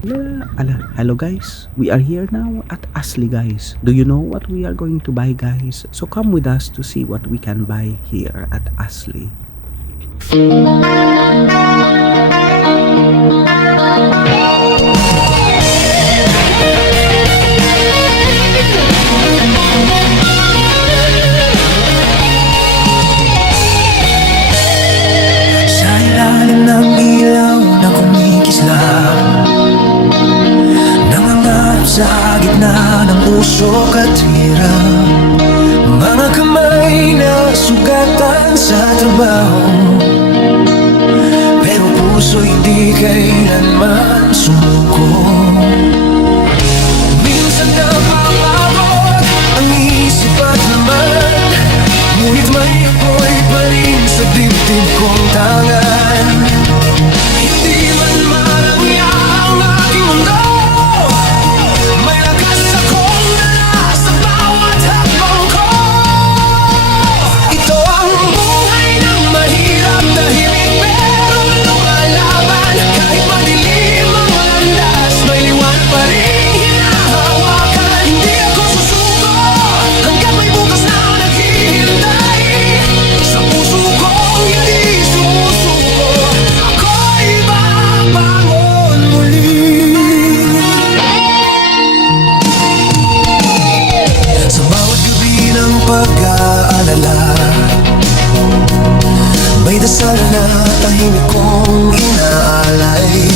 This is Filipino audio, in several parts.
Hello guys, we are here now at Asli guys. Do you know what we are going to buy guys? So come with us to see what we can buy here at Asli. Sa ilalim ng ilaw na kumikislap, nangangarap sa gitna ng usok at hirap. Mga kamay na sugatan sa trabaho, pero puso'y di kailanman sumuko. Minsan napapagod ang isip at laman, ngunit may apoy pa rin sa dibdib kong tangan. Hindi man marangya ang aking mundo, may lakas akong dala sa bawat hakbang ko. Ito ang buhay ng mahirap, tahimik pero lumalaban. Kahit madilim ang landas, may liwanag pa rin hinahawakan. Hindi ako susuko hanggang may bukas na naghihintay. Sa puso kong hindi sumusuko, ako'y babangon muli. Sa bawat gabi ng pag-aalala, may dasal na tahimik kong inaalay.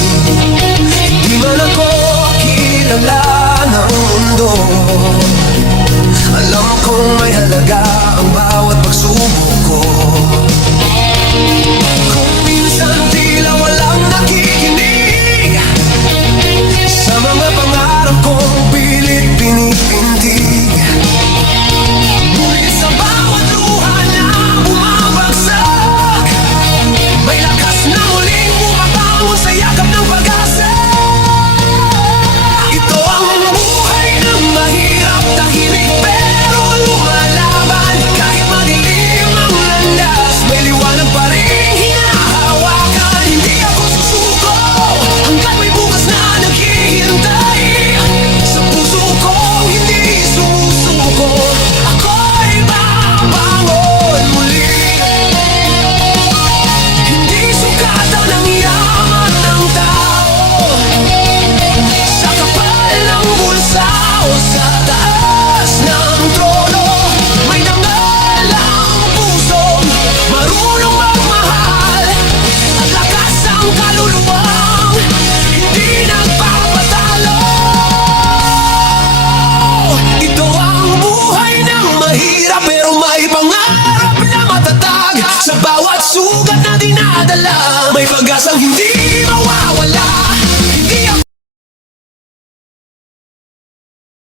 Hindi man ako kilala ng mundo, alam kong may halaga ang bawat pagsubok ko. Kung minsan tila walang nakikinig sa mga pangarap kong pilit pinipintig, ngunit sa bawat luha na bumabagsak, may lakas na muling bumabangon sa yakap ng pag-asa. Ito ang buhay ng mahirap, tahimik pero lumalaban. Kahit madilim ang landas, may liwanag pa rin hinahawakan. Hindi ako susuko hanggang may bukas na naghihintay. Sa puso kong hindi sumusuko, ako'y babangon muli. Hindi sukatan ang yaman ng tao sa kapal ng bulsa o sa taas ng trono. May dangal ang pusong marunong magmahal, at lakas ang kaluluwang hindi nagpapatalo. Ito ang buhay ng mahirap pero may pangarap na matatag. Sa bawat sugat na dinadala, may pag-asang hindi mawawala.